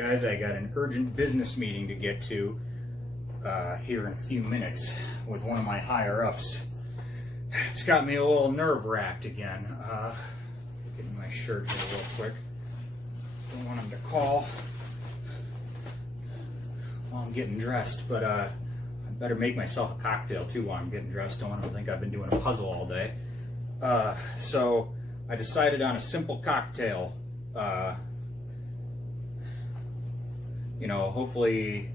guys, I got an urgent business meeting to get to here in a few minutes with one of my higher-ups. It's got me a little nerve-wracked again. Getting my shirt here real quick. Don't want him to call while I'm getting dressed, but I better make myself a cocktail too while I'm getting dressed. Don't want him to think I've been doing a puzzle all day. So I decided on a simple cocktail. You know, hopefully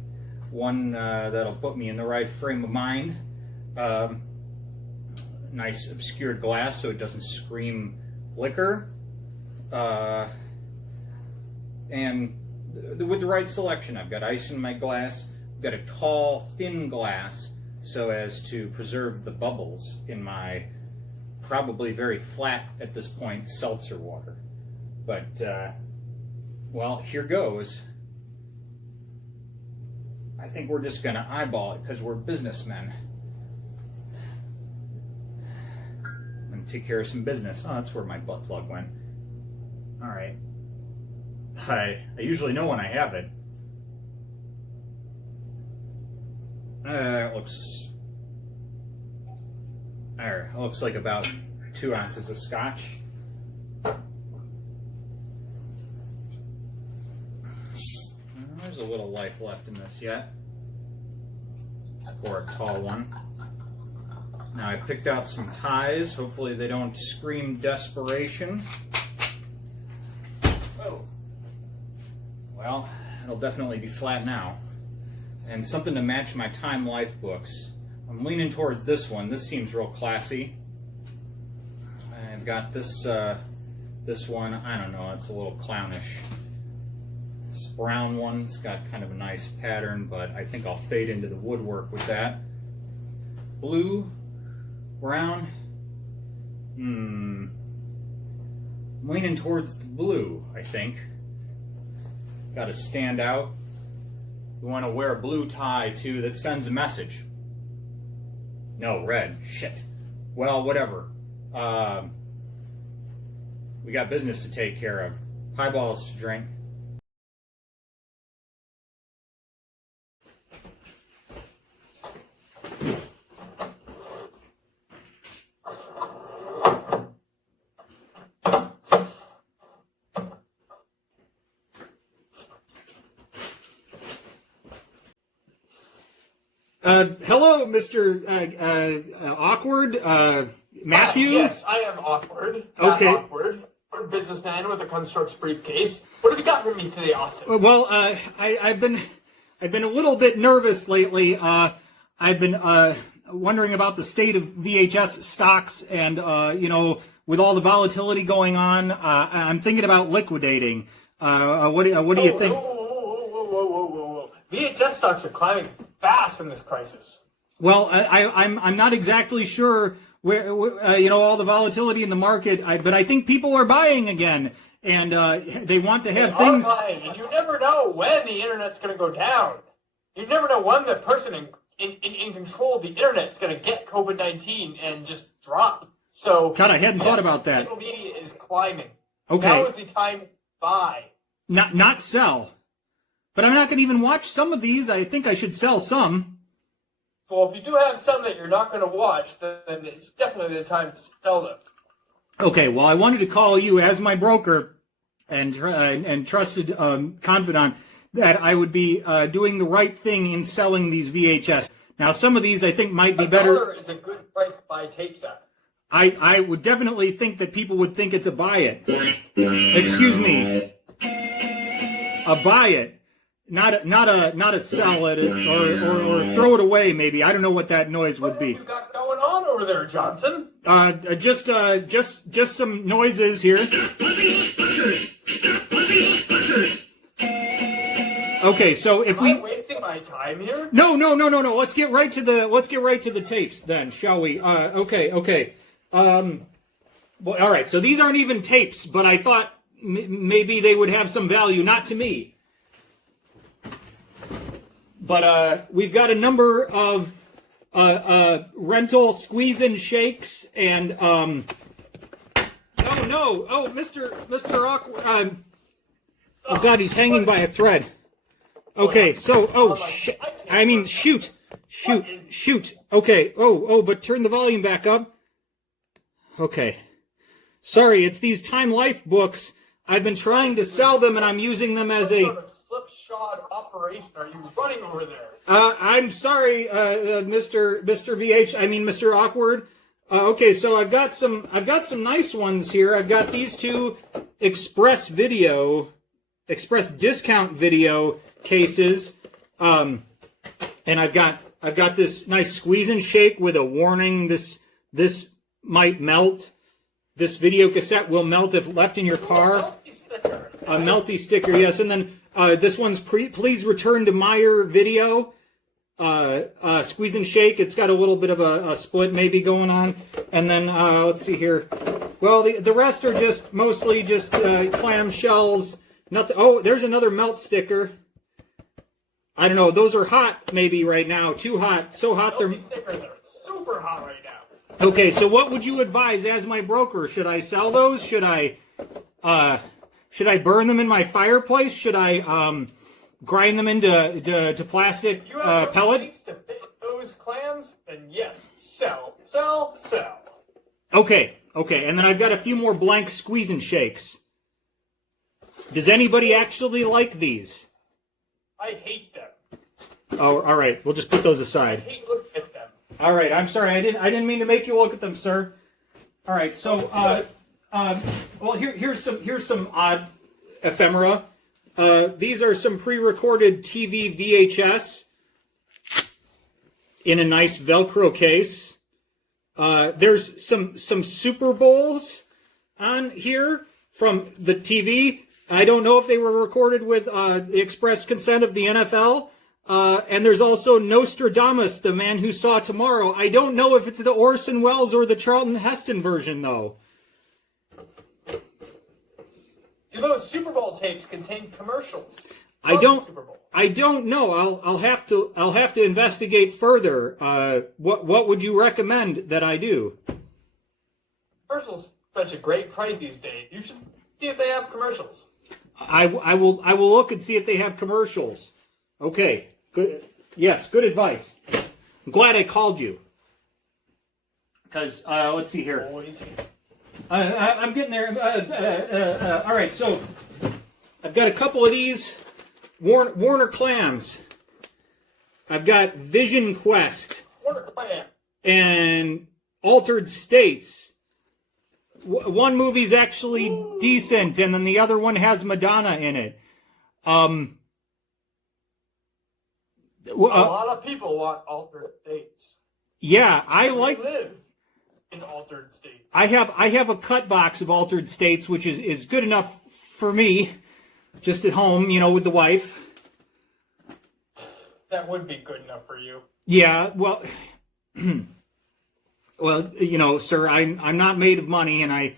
one that'll put me in the right frame of mind. Nice obscured glass so it doesn't scream liquor. And with the right selection, I've got ice in my glass. I've got a tall, thin glass so as to preserve the bubbles in my probably very flat at this point seltzer water. But, well, here goes. I think we're just going to eyeball it because we're businessmen. I'm going to take care of some business. Oh, that's where my butt plug went. All right. I usually know when I have it. It looks like about 2 ounces of Scotch. There's a little life left in this yet. Pour a tall one. Now I picked out some ties. Hopefully they don't scream desperation. Oh. Well, it'll definitely be flat now. And something to match my Time Life books. I'm leaning towards this one. This seems real classy. I've got this this one. I don't know. It's a little clownish. This brown one. It's got kind of a nice pattern, but I think I'll fade into the woodwork with that. Blue, brown. I'm leaning towards the blue, I think. Got to stand out. You want to wear a blue tie too that sends a message. No, red. Shit. Well, whatever. We got business to take care of. Highballs to drink. Hello, Mr. Awkward, Matthew? Yes, I am awkward. Not okay. Awkward. We're a businessman with a Constructs briefcase. What have you got for me today, Austin? Well, I've been a little bit nervous lately. I've been wondering about the state of VHS stocks, and you know, with all the volatility going on, I'm thinking about liquidating. What do you think? Whoa. VHS stocks are climbing fast in this crisis. Well, I'm not exactly sure where you know, all the volatility in the market, but I think people are buying again, and they want to have things. Buying, and you never know when the internet's going to go down. You never know when the person in control of the internet's going to get COVID-19 and just drop. So, God, I hadn't thought about that. Social media is climbing. Okay. Now is the time to buy. Not sell. But I'm not going to even watch some of these. I think I should sell some. Well, if you do have some that you're not going to watch, then it's definitely the time to sell them. Okay, well, I wanted to call you as my broker and trusted confidant that I would be doing the right thing in selling these VHS. Now, some of these I think might be better. $1 is a good price to buy tapes at. I would definitely think that people would think it's a buy it. Excuse me. A buy it. Not a sell it or throw it away maybe. I don't know what that noise would be. What have you got going on over there, Johnson? Just some noises here. Okay, so if Am I wasting my time here? No. Let's get right to the tapes then, shall we? Okay. Well, all right. So these aren't even tapes, but I thought maybe they would have some value, not to me. But we've got a number of rental squeeze-in shakes and Mr. Awkward. Oh God, he's hanging by a thread. Okay, so, oh, I'm like, I can't I mean, work shoot. What is- Shoot. Okay, but turn the volume back up. Okay. Sorry, it's these Time Life books. I've been trying to sell them, and I'm using them as What a... sort of slipshod operation are you running over there? I'm sorry, Mr. VH. I mean, Mr. Awkward. Okay, so I've got some nice ones here. I've got these two express discount video cases, and I've got this nice squeeze and shake with a warning. This might melt. This video cassette will melt if left in your car. A melty sticker, yes. And then this one's please return to Meyer video. Squeeze and shake. It's got a little bit of a split maybe going on. And then let's see here. Well, the rest are just mostly just clamshells. Nothing. Oh, there's another melt sticker. I don't know. Those are hot maybe right now. Too hot. So hot they're. These stickers are super hot right now. Okay, so what would you advise as my broker? Should I sell those? Should I burn them in my fireplace? Should I grind them into plastic You have pellet? receipts to fit those clams? Then yes, sell. Okay, and then I've got a few more blank squeeze and shakes. Does anybody actually like these? I hate them. Oh, all right. We'll just put those I aside. hate looking at them. All right. I'm sorry. I didn't mean to make you look at them, sir. All right. So, well, here's some odd ephemera. These are some pre-recorded TV VHS in a nice Velcro case. There's some Super Bowls on here from the TV. I don't know if they were recorded with the express consent of the NFL. And there's also Nostradamus, the Man Who Saw Tomorrow. I don't know if it's the Orson Welles or the Charlton Heston version, though. Do those Super Bowl tapes contain commercials? I don't Super Bowl. I don't know. I'll have to investigate further. What would you recommend that I do? Commercials fetch a great price these days. You should see if they have commercials. I will look and see if they have commercials. Okay. Good. Yes, good advice. I'm glad I called you. Because let's see here. Boys. I'm getting there. All right, so I've got a couple of these Warner clams. I've got Vision Quest Warner Clam. and Altered States. One movie's actually decent, and then the other one has Madonna in it. A lot of people want altered states. Yeah, I We like. live in altered states. I have a cut box of Altered States, which is good enough for me, just at home, with the wife. That would be good enough for you. Yeah, well, sir, I'm not made of money, and I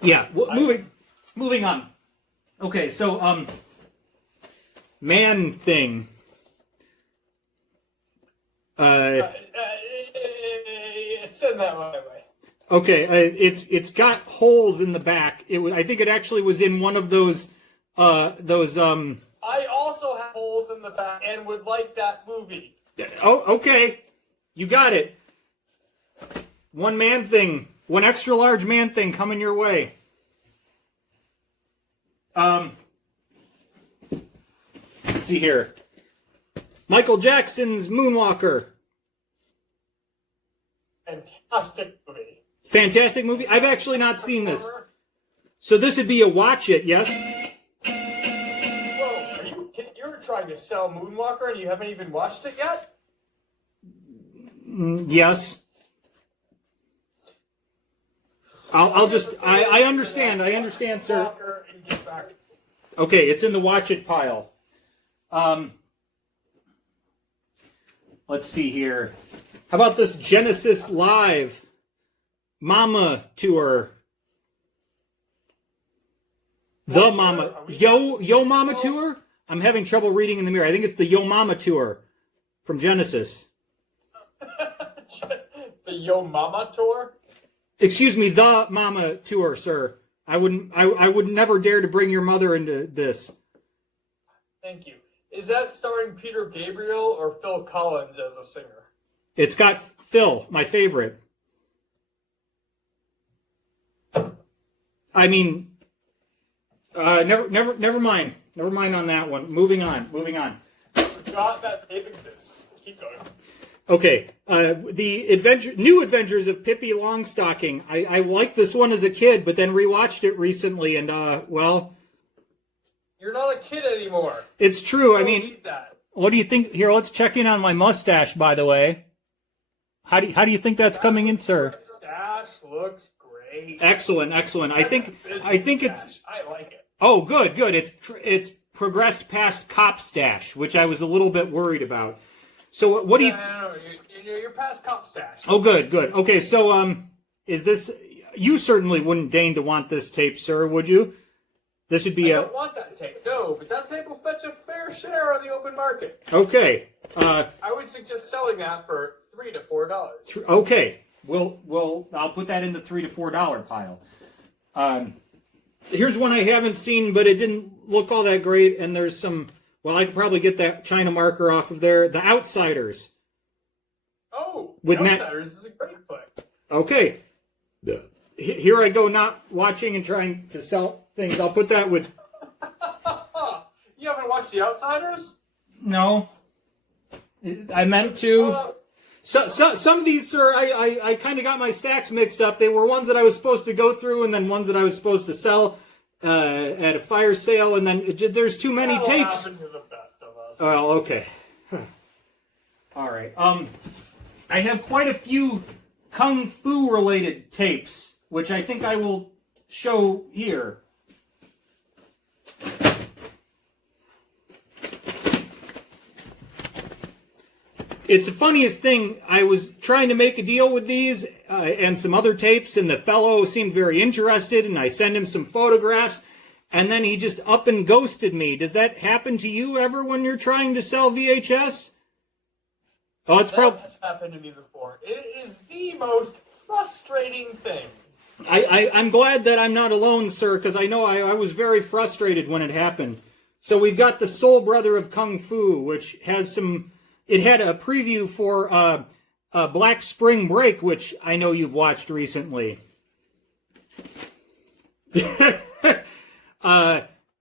yeah. Moving on. Okay, so man thing. Send that my way. Okay, it's got holes in the back. I think it actually was in one of those. I also have holes in the back and would like that movie. Oh, okay, you got it. One extra large man thing coming your way. Let's see here. Michael Jackson's Moonwalker. Fantastic movie. Fantastic movie. I've actually not seen this. So this would be a watch it, yes? Whoa, you're trying to sell Moonwalker and you haven't even watched it yet? Yes. I understand, sir. And get back. Okay, it's in the watch it pile. Let's see here. How about this Genesis Live Mama Tour? The Mama Yo Mama Tour? I'm having trouble reading in the mirror. I think it's the Yo Mama Tour from Genesis. The Yo Mama Tour? Excuse me, the Mama Tour, sir. I would never dare to bring your mother into this. Thank you. Is that starring Peter Gabriel or Phil Collins as a singer? It's got Phil, my favorite. I mean, never mind. Never mind on that one. Moving on. Forgot that tape exists. Keep going. Okay, the New Adventures of Pippi Longstocking. I liked this one as a kid, but then rewatched it recently, and well, you're not a kid anymore. It's true. I mean, what do you think? Here, let's check in on my mustache. By the way, how do you think that's coming in, sir? Mustache looks great. Excellent. I think it's. I like it. Oh, good. It's progressed past cop stash, which I was a little bit worried about. So what do you? No, you're past cop stash. Oh, good. Okay, so is this? You certainly wouldn't deign to want this tape, sir, would you? This would be I don't want that tape. No, but that tape will fetch a fair share on the open market. Okay. I would suggest selling that for $3 to $4. Okay. Well, I'll put that in the $3 to $4 pile. Here's one I haven't seen, but it didn't look all that great, and there's some. Well, I could probably get that China marker off of there. The Outsiders. Oh, with The Outsiders is a great flick. Okay. Here I go, not watching and trying to sell things. I'll put that with. You haven't watched The Outsiders? No. I meant to. Some of these, sir, I kind of got my stacks mixed up. They were ones that I was supposed to go through, and then ones that I was supposed to sell at a fire sale, and then there's too many tapes. Happened to the best of us. Oh, okay. All right. I have quite a few kung fu related tapes, which I think I will show here. It's the funniest thing. I was trying to make a deal with these and some other tapes, and the fellow seemed very interested, and I sent him some photographs, and then he just up and ghosted me. Does that happen to you ever when you're trying to sell VHS? Oh, it's probably... That's happened to me before. It is the most frustrating thing. I'm glad that I'm not alone, sir, because I know I was very frustrated when it happened. So we've got the Soul Brother of Kung Fu, which has some... It had a preview for Black Spring Break, which I know you've watched recently.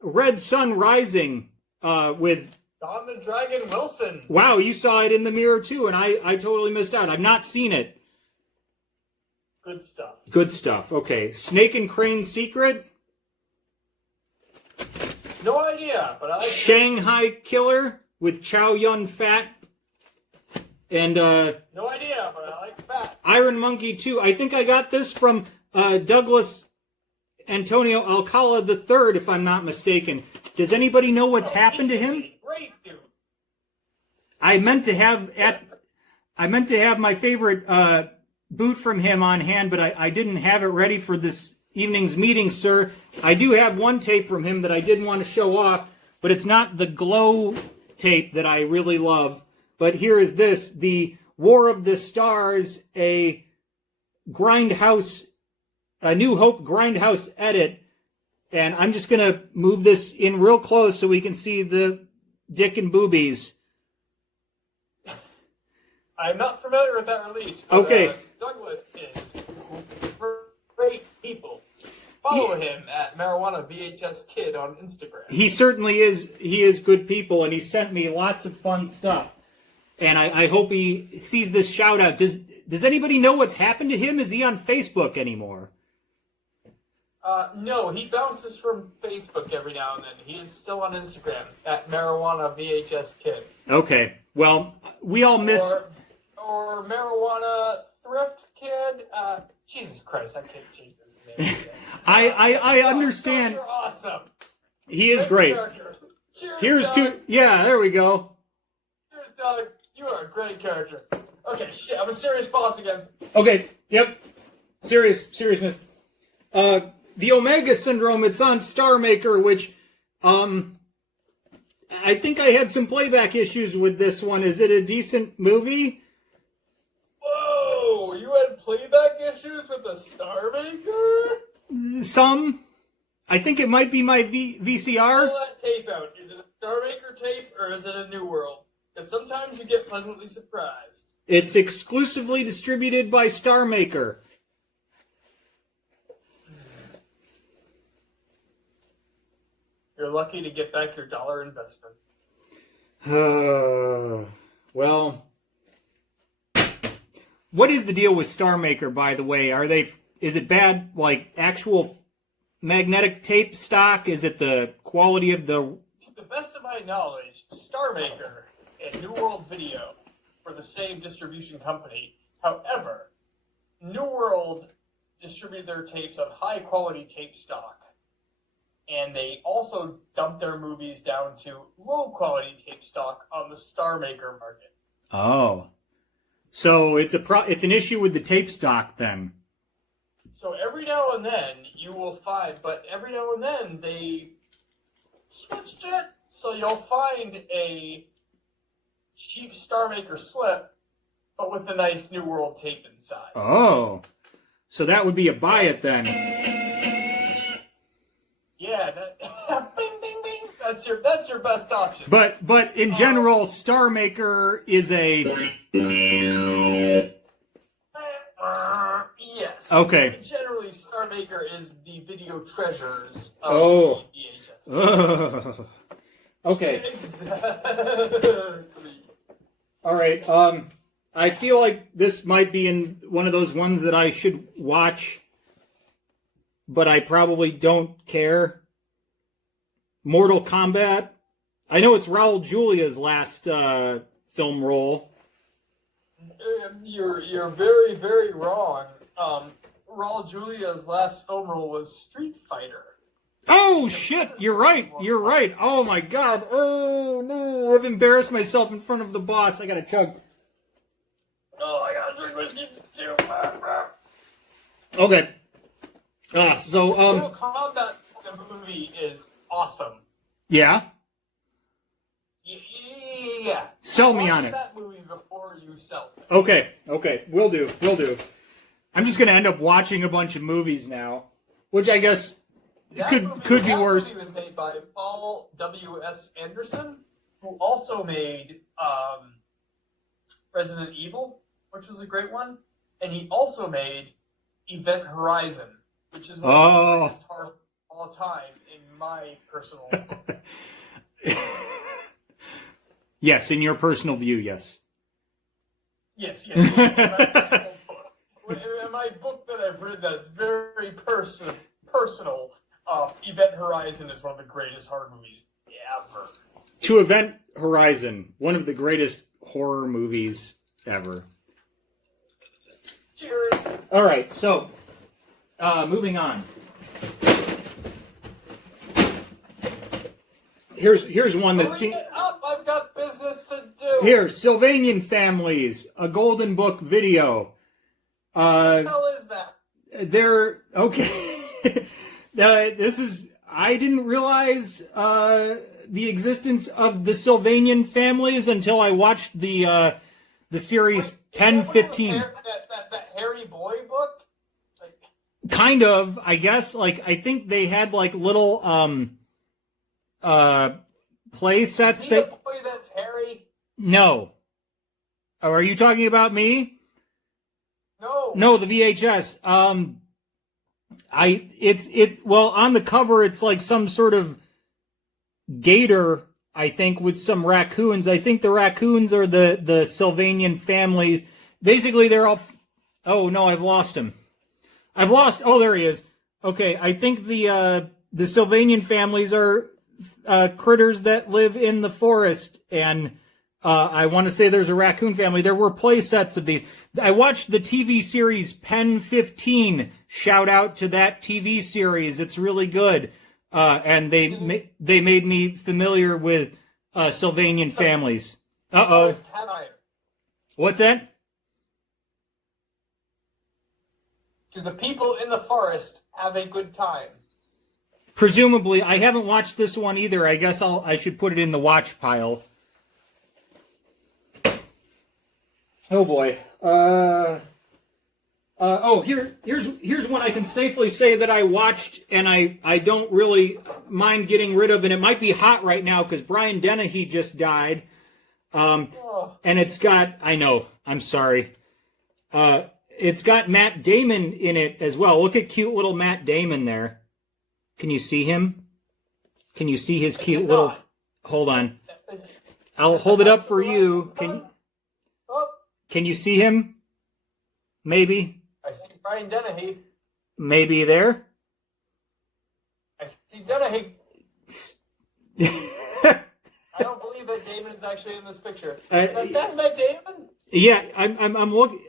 Red Sun Rising with... Don the Dragon Wilson. Wow, you saw it in the mirror too, and I totally missed out. I've not seen it. Good stuff. Okay. Snake and Crane Secret? No idea, but I like Shanghai Killer with Chow Yun Fat. And no idea, but I like that. Iron Monkey 2. I think I got this from Douglas Antonio Alcala III, if I'm not mistaken. Does anybody know what's happened to him? Great dude. I meant to have my favorite boot from him on hand, but I didn't have it ready for this evening's meeting, sir. I do have one tape from him that I did want to show off, but it's not the glow tape that I really love. But here is this, the War of the Stars, a Grindhouse, a New Hope Grindhouse edit. And I'm just going to move this in real close so we can see the dick and boobies. I'm not familiar with that release. But, okay. Douglas is great people. Follow him at Marijuana VHS Kid on Instagram. He certainly is. He is good people, and he sent me lots of fun stuff. And I hope he sees this shout out. Does anybody know what's happened to him? Is he on Facebook anymore? No, he bounces from Facebook every now and then. He is still on Instagram at Marijuana VHS Kid. Okay. Well, we all miss... Or Marijuana Thrift Kid. Jesus Christ, I can't change his name. I understand. You're awesome. He is great. Cheers, Here's Doug. to... Yeah, there we go. Cheers, Doug. You are a great character. Okay, shit, I'm a serious boss again. Okay, yep. Seriousness. The Omega Syndrome, it's on Star Maker, which, I think I had some playback issues with this one. Is it a decent movie? Whoa, you had playback issues with the Star Maker? Some. I think it might be my VCR. Pull that tape out. Is it a Star Maker tape or is it a New World? Because sometimes you get pleasantly surprised. It's exclusively distributed by Star Maker. You're lucky to get back your dollar investment. Well, what is the deal with Star Maker, by the way? Is it bad, like actual magnetic tape stock? Is it the quality of the... To the best of my knowledge, Star Maker and New World Video were the same distribution company. However, New World distributed their tapes on high-quality tape stock. And they also dumped their movies down to low-quality tape stock on the Star Maker market. Oh. So it's an issue with the tape stock, then. So every now and then you will find, but every now and then they switched it. So you'll find a cheap Star Maker slip, but with a nice New World tape inside. Oh. So that would be a buy it then. Yeah, bing, bing, bing. That's your best option. But in general, Star Maker is a... Yes. Okay. Generally, Star Maker is the video treasures of VHS. Okay. Exactly. All right. I feel like this might be in one of those ones that I should watch, but I probably don't care. Mortal Kombat. I know it's Raul Julia's last film role. You're very, very wrong. Raul Julia's last film role was Street Fighter. Oh, shit. You're right. You're right. Oh, my God. Oh, no. I've embarrassed myself in front of the boss. I got to chug. Oh, I got to drink whiskey too. Okay. Mortal Kombat, the movie, is awesome. Yeah? Yeah. Sell me on it. Watch that movie before you sell it. Okay. Will do. I'm just going to end up watching a bunch of movies now, which I guess could be worse. That movie was made by Paul W.S. Anderson, who also made Resident Evil, which was a great one, and he also made Event Horizon, which is one of the greatest horror of all time in my personal book. Yes, in your personal view, yes. Yes. In my personal book. In my book that I've written that's very personal, Event Horizon is one of the greatest horror movies ever. To Event Horizon, one of the greatest horror movies ever. Cheers. All right, so moving on. Here's one that seems. I've got business to do. Here, Sylvanian Families, a Golden Book video. What the hell is that? They're okay. This is. I didn't realize the existence of the Sylvanian Families until I watched the series Pen 15. That Harry Boy book. Kind of, I guess. Like I think they had like little play sets Is he that. the boy that's Harry? No. Oh, are you talking about me? No. No, the VHS. Well, on the cover it's like some sort of gator, I think, with some raccoons. I think the raccoons are the Sylvanian families. Basically, they're all. Oh no, I've lost him. Oh, there he is. Okay, I think the Sylvanian families are critters that live in the forest, and I want to say there's a raccoon family. There were play sets of these. I watched the TV series Pen 15. Shout out to that TV series. It's really good. And they made me familiar with Sylvanian families. Uh-oh. What's that? Do the people in the forest have a good time? Presumably. I haven't watched this one either. I guess I should put it in the watch pile. Oh boy. Here's one I can safely say that I watched and I don't really mind getting rid of, and it might be hot right now because Brian Dennehy just died. And it's got, I know, I'm sorry. It's got Matt Damon in it as well. Look at cute little Matt Damon there. Can you see him? Can you see his cute little... Hold on. I'll hold it up for you. Can you see him? Maybe. I see Brian Dennehy. Maybe there. I see Dennehy. I don't believe that Damon is actually in this picture. That's Matt Damon? Yeah, I'm looking.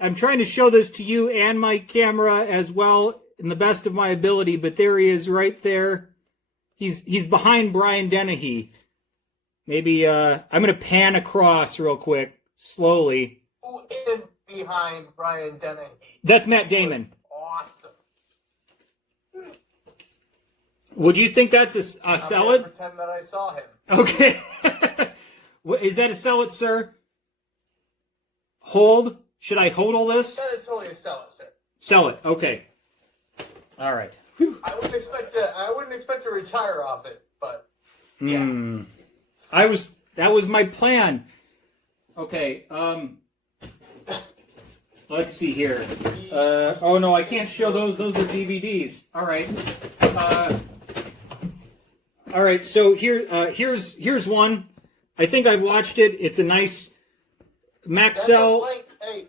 I'm trying to show this to you and my camera as well in the best of my ability, but there he is right there. He's behind Brian Dennehy. Maybe I'm going to pan across real quick, slowly. Who is behind Brian Dennehy? That's Matt Damon. Awesome. Would you think that's a sell I'm it? gonna pretend that I saw him. Okay. Is that a sell it, sir? Hold? Should I hodl this? That is totally a sell it, sir. Sell it. Okay. All right. Whew. I wouldn't expect to retire off it, but yeah. That was my plan. Okay. Let's see here. Oh no, I can't show those. Those are DVDs. All right. All right. So here's one. I think I've watched it. It's a nice Maxell. Hey,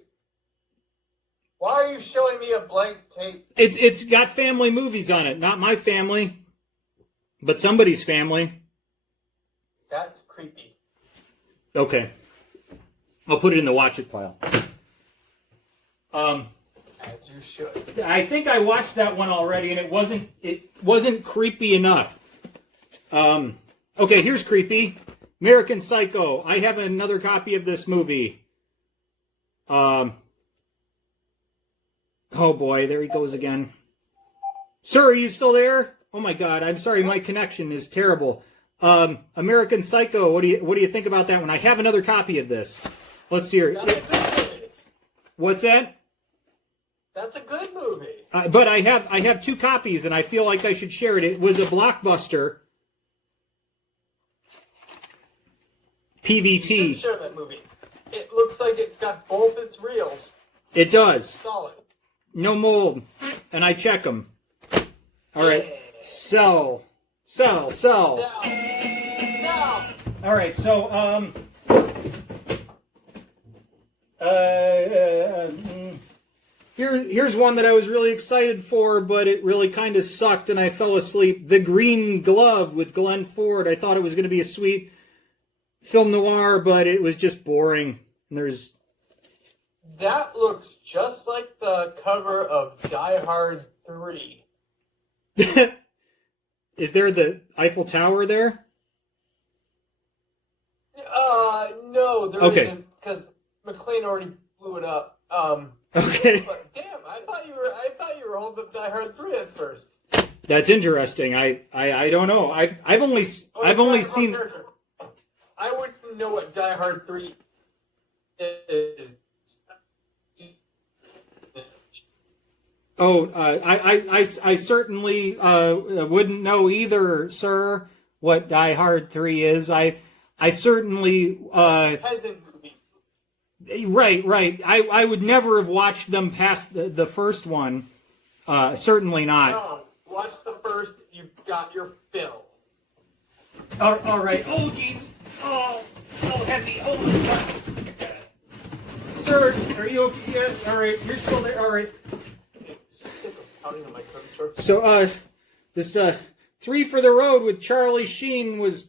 why are you showing me a blank tape? It's got family movies on it. Not my family, but somebody's family. That's creepy. Okay. I'll put it in the watch it pile. As you should. I think I watched that one already, and it wasn't creepy enough. Okay, here's creepy. American Psycho. I have another copy of this movie. Oh boy, there he goes again. Sir, are you still there? Oh my God, I'm sorry, my connection is terrible. American Psycho. What do you think about that one? I have another copy of this. Let's see here. That's a good movie. What's that? That's a good movie. But I have two copies, and I feel like I should share it. It was a Blockbuster. PVT. You should share that movie. It looks like it's got both its reels. It does. Solid. No mold. And I check them. All right. Yeah. Sell. All right. So, here's one that I was really excited for, but it really kind of sucked, and I fell asleep. The Green Glove with Glenn Ford. I thought it was going to be a sweet film noir, but it was just boring. And that looks just like the cover of Die Hard 3. Is there the Eiffel Tower there? No, there okay. isn't, because McClane already blew it up. Okay. But damn, I thought you were holding up Die Hard 3 at first. That's interesting. I don't know. I've only seen. Character. I wouldn't know what Die Hard 3 is. Oh, I certainly wouldn't know either, sir, what Die Hard 3 is. I certainly peasant movies. Right. I would never have watched them past the first one. Certainly not. No, watch the first. You've got your fill. All right. Oh, jeez. Oh, so heavy. Oh, my God. Sir, are you okay? Yes. All right. You're still there. All right. So, this 3 for the Road with Charlie Sheen was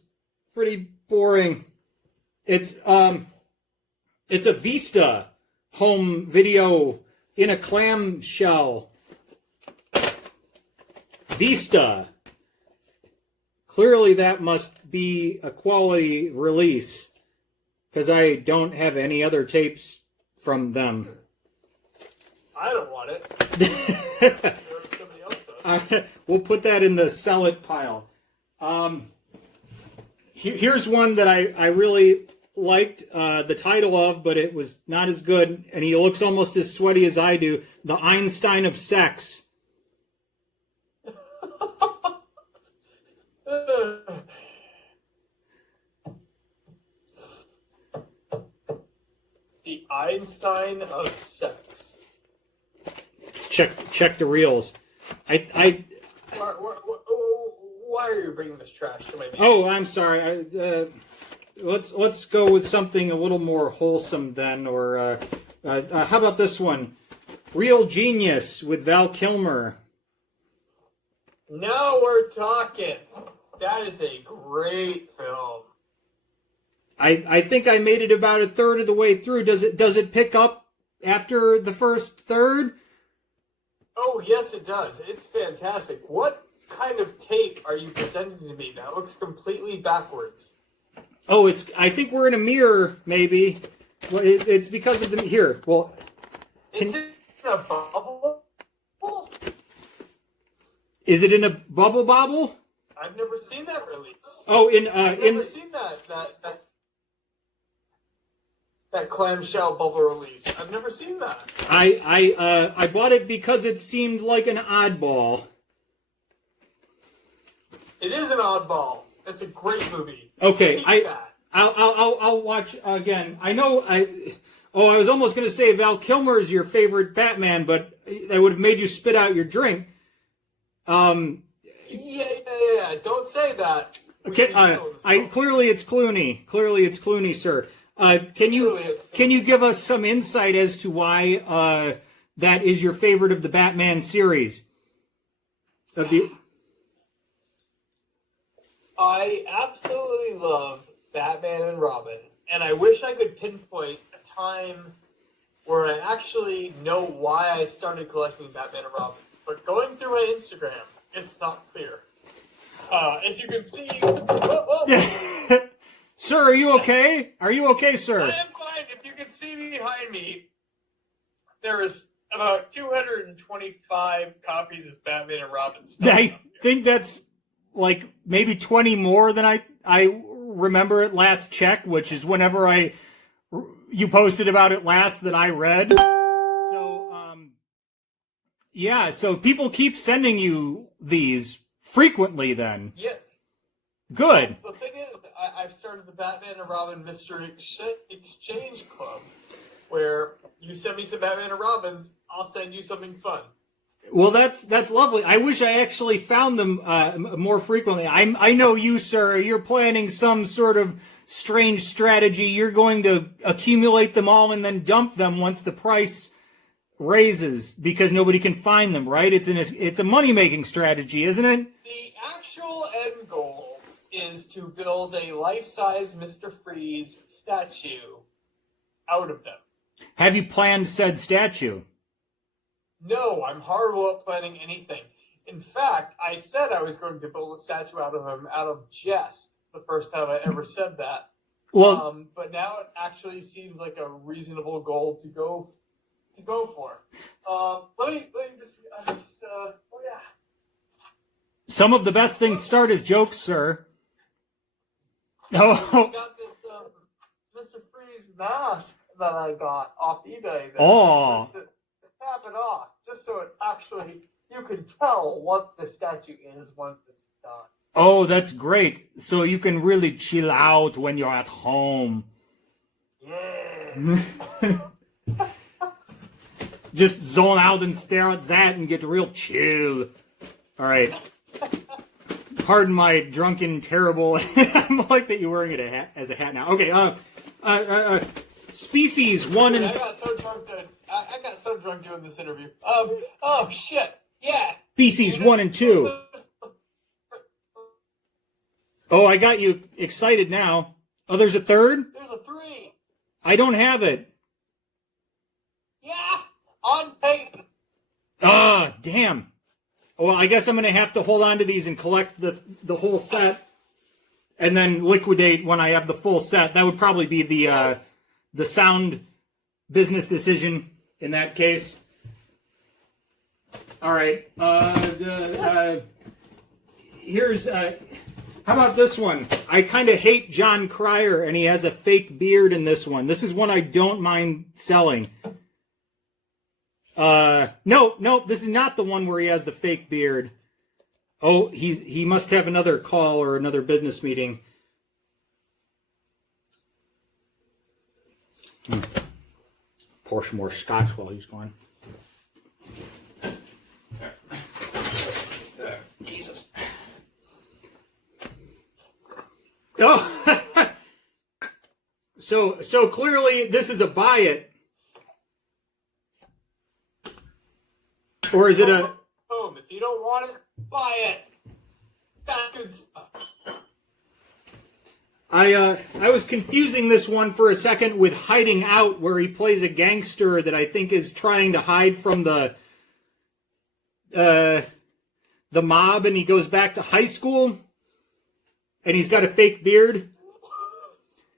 pretty boring. It's a Vista home video in a clamshell. Vista. Clearly that must be a quality release, because I don't have any other tapes from them. I don't want it. Somebody else does. We'll put that in the sell it pile. Here's one that I really liked the title of, but it was not as good, and he looks almost as sweaty as I do, The Einstein of Sex. The Einstein of Sex. Let's check the reels. Why are you bringing this trash to my name? Oh, I'm sorry. Let's go with something a little more wholesome then, or how about this one? Real Genius with Val Kilmer. Now we're talking. That is a great film. I think I made it about a third of the way through. Does it pick up after the first third? Oh, yes, it does. It's fantastic. What kind of tape are you presenting to me? That looks completely backwards. Oh, I think we're in a mirror, maybe. Well, it's because of the here. Well, Is it in a bubble? Is it in a bubble bobble? I've never seen that release. Oh, I've never seen that clamshell bubble release. I've never seen that. I bought it because it seemed like an oddball. It is an oddball. It's a great movie. Okay, I'll watch again. I know I was almost going to say Val Kilmer is your favorite Batman, but that would have made you spit out your drink. Yeah. Don't say that. Okay, clearly it's Clooney. Clearly it's Clooney, sir. Can you give us some insight as to why that is your favorite of the Batman series? I absolutely love Batman and Robin, and I wish I could pinpoint a time where I actually know why I started collecting Batman and Robins. But going through my Instagram, it's not clear. If you can see... Sir, are you okay? Are you okay, sir? I am fine. If you can see behind me, there is about 225 copies of Batman and Robin. I think that's like maybe 20 more than I remember at last check, which is whenever you posted about it last that I read. So, yeah, so people keep sending you these frequently then. Yes. Good. The thing is, I've started the Batman and Robin Mystery Exchange Club, where you send me some Batman and Robins, I'll send you something fun. Well, that's lovely. I wish I actually found them more frequently. I know you, sir. You're planning some sort of strange strategy. You're going to accumulate them all and then dump them once the price raises because nobody can find them, right? It's a money-making strategy, isn't it? The actual end goal is to build a life-size Mr. Freeze statue out of them. Have you planned said statue? No, I'm horrible at planning anything. In fact, I said I was going to build a statue out of him out of jest the first time I ever said that. Well, but now it actually seems like a reasonable goal to go for. Let me just oh yeah. Some of the best things start as jokes, sir. Oh. I got this Mr. Freeze mask that I got off eBay. Oh. Just to cap it off, just so it actually you can tell what the statue is once it's done. Oh, that's great. So you can really chill out when you're at home. Yeah. Just zone out and stare at that and get real chill. All right. Pardon my drunken, terrible... I like that you're wearing it as a hat now. Okay, Species 1 and... I got so drunk doing this interview. Oh, shit. Yeah. Species 1 and 2. Oh, I got you excited now. Oh, there's a third? There's a 3. I don't have it. Yeah, on paper. Ah, damn. Well, I guess I'm going to have to hold on to these and collect the whole set and then liquidate when I have the full set. That would probably be the sound business decision in that case. All right. Here's How about this one? I kind of hate John Cryer, and he has a fake beard in this one. This is one I don't mind selling. No, this is not the one where he has the fake beard. Oh, he must have another call or another business meeting. Pour some more scotch while he's gone. Jesus. Oh, so clearly this is a buy it, or is it a? Boom! If you don't want it, buy it. That's good stuff. I was confusing this one for a second with Hiding Out, where he plays a gangster that I think is trying to hide from the mob, and he goes back to high school, and he's got a fake beard.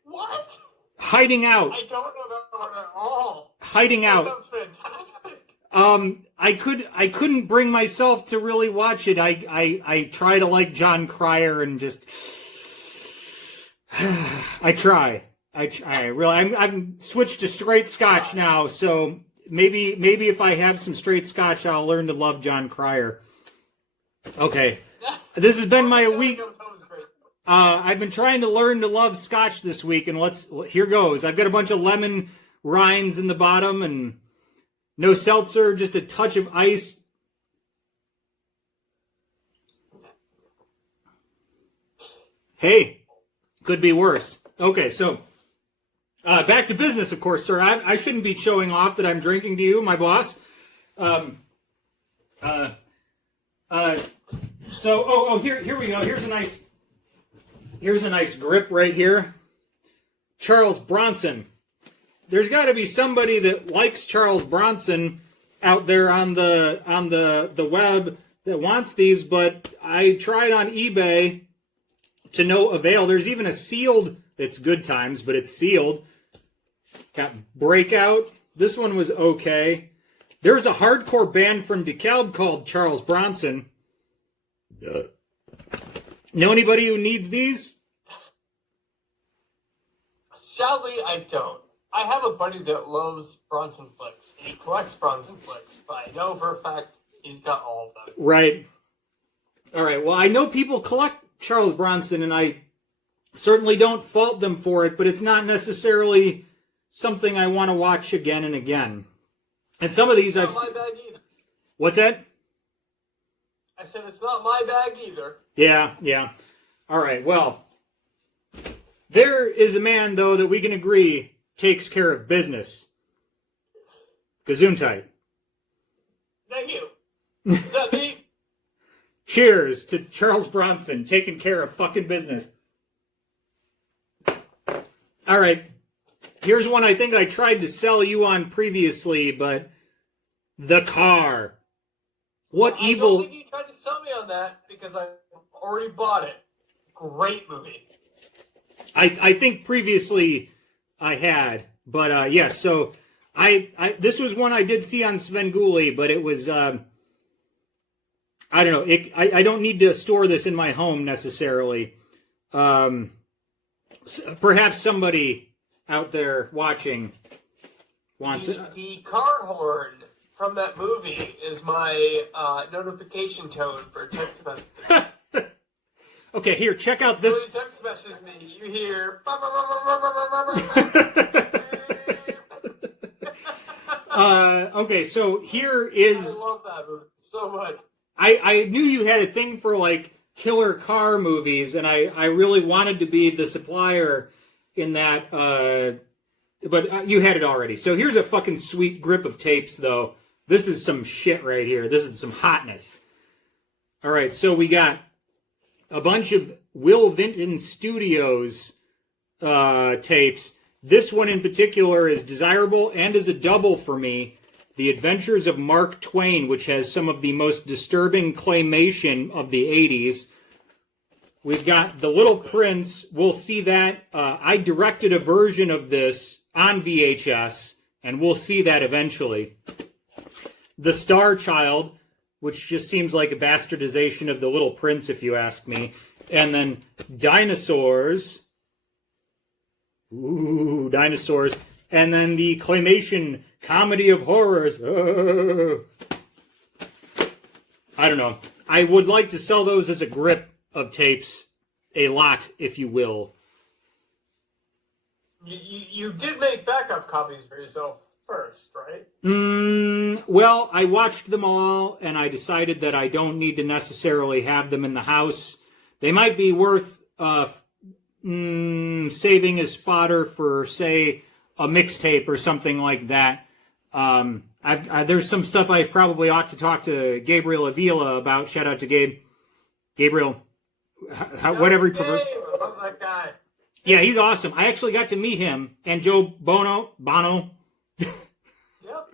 What? Hiding Out. I don't know that one at all. Hiding Out. That sounds fantastic. I couldn't bring myself to really watch it. I try to like John Cryer and just I try. I'm switched to straight Scotch now, so maybe if I have some straight Scotch, I'll learn to love John Cryer. Okay, this has been my week. I've been trying to learn to love Scotch this week, and here goes. I've got a bunch of lemon rinds in the bottom, and no seltzer, just a touch of ice. Hey, could be worse. Okay, so back to business, of course, sir. I shouldn't be showing off that I'm drinking to you, my boss. Here we go. Here's a nice grip right here. Charles Bronson. There's got to be somebody that likes Charles Bronson out there on the web that wants these, but I tried on eBay to no avail. There's even a sealed, it's Good Times, but it's sealed. Got Breakout. This one was okay. There's a hardcore band from DeKalb called Charles Bronson. Know anybody who needs these? Sadly, I don't. I have a buddy that loves Bronson flicks. He collects Bronson flicks, but I know for a fact he's got all of them. Right. All right. Well, I know people collect Charles Bronson, and I certainly don't fault them for it, but it's not necessarily something I want to watch again and again. And some of these I've seen. Not my bag either. What's that? I said it's not my bag either. Yeah. All right. Well, there is a man, though, that we can agree takes care of business. Gesundheit. Thank you. Is that me? Cheers to Charles Bronson taking care of fucking business. All right. Here's one I think I tried to sell you on previously, but The Car. What evil... I don't think you tried to sell me on that because I already bought it. Great movie. I think previously I had, but yes. So this was one I did see on Svengoolie, but it was I don't know. I don't need to store this in my home necessarily. Perhaps somebody out there watching wants it. The car horn from that movie is my notification tone for text messages. Okay, here, check out this. So you text message me, you hear. Okay, so here is. I love that movie so much. I knew you had a thing for like killer car movies, and I really wanted to be the supplier in that. But you had it already. So here's a fucking sweet grip of tapes, though. This is some shit right here. This is some hotness. All right, so we got a bunch of Will Vinton Studios tapes. This one in particular is desirable and is a double for me. The Adventures of Mark Twain, which has some of the most disturbing claymation of the 80s. We've got The Little Prince. We'll see that. I directed a version of this on VHS, and we'll see that eventually. The Star Child, which just seems like a bastardization of The Little Prince, if you ask me. And then dinosaurs. Ooh, dinosaurs. And then the claymation comedy of horrors. I don't know. I would like to sell those as a grip of tapes. A lot, if you will. You did make backup copies for yourself first, right? Well, I watched them all, and I decided that I don't need to necessarily have them in the house. They might be worth saving as fodder for, say, a mixtape or something like that. There's some stuff I probably ought to talk to Gabriel Avila about. Shout out to Gabe. Gabriel, whatever he prefers. I love that guy. Yeah, he's awesome. I actually got to meet him and Joe Bono, Yep.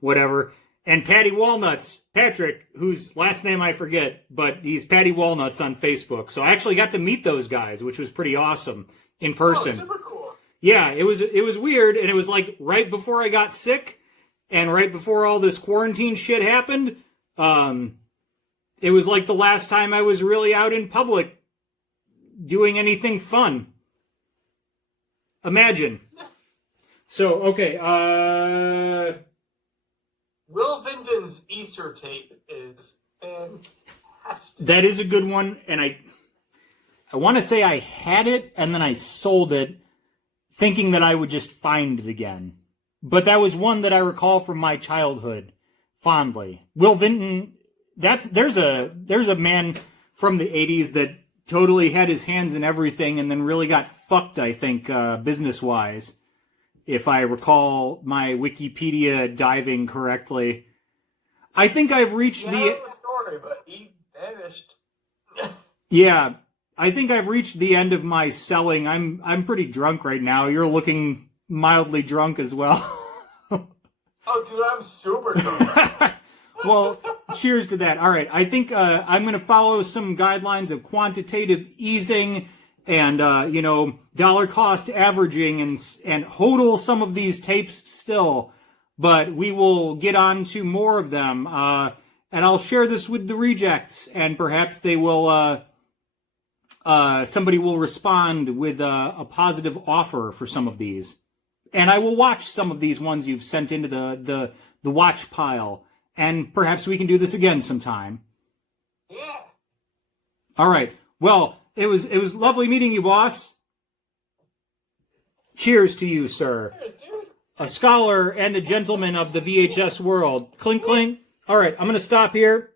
whatever, and Patty Walnuts, Patrick, whose last name I forget, but he's Patty Walnuts on Facebook. So I actually got to meet those guys, which was pretty awesome in person. Oh, super cool. Yeah, it was weird, and it was like right before I got sick and right before all this quarantine shit happened. It was like the last time I was really out in public doing anything fun. Imagine. So, okay, Will Vinton's Easter tape is fantastic. that is a good one, and I want to say I had it, and then I sold it, thinking that I would just find it again. But that was one that I recall from my childhood fondly. Will Vinton, there's a man from the 80s that totally had his hands in everything and then really got fucked, I think, business-wise, if I recall my Wikipedia diving correctly. I think I've reached the story, but he vanished. Yeah, I think I've reached the end of my selling. I'm pretty drunk right now. You're looking mildly drunk as well. Oh, dude, I'm super drunk. Well, cheers to that. All right, I think I'm going to follow some guidelines of quantitative easing and, dollar cost averaging and hodl some of these tapes still. But we will get on to more of them. And I'll share this with the rejects, and perhaps they will... somebody will respond with a positive offer for some of these. And I will watch some of these ones you've sent into the watch pile. And perhaps we can do this again sometime. Yeah. All right. Well, it was lovely meeting you, boss. Cheers to you, sir. Cheers, dude. A scholar and a gentleman of the VHS world. Clink, clink. All right, I'm going to stop here.